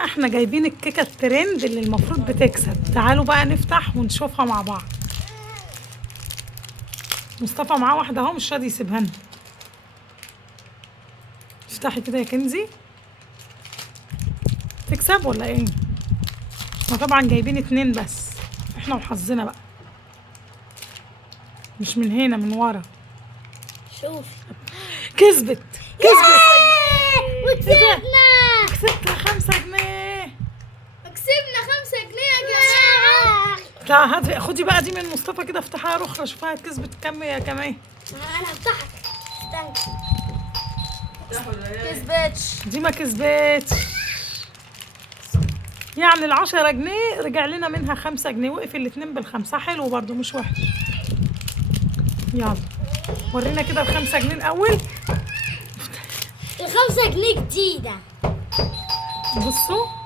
بقى احنا جايبين الكيكه الترند اللي المفروض بتكسب. تعالوا بقى نفتح ونشوفها مع بعض. مصطفى معاه واحده اهو، مش راضي يسيبها لنا. افتحي كده يا كنزي. تكسب ولا ايه؟ احنا طبعا جايبين 2 بس، احنا وحظنا بقى. مش من هنا، من ورا. شوف كسبت. وكسبنا. كسبت 5 جنيه. كسبنا 5 جنيه يا جماعة. تعال هاتي، خدي بقى دي من مصطفى كده، افتحها يا رخرة شوفها كسبت كام يا كمان. انا هفتحها. استنى. كسبتش. دي ما كسبتش. يعني ال10 جنيه رجع لنا منها 5 جنيه، وقف الاتنين بال5. حلو برضو، مش وحش. يلا ورينا كده ال5 جنيه الاول. ال5 جنيه جديدة. بصوا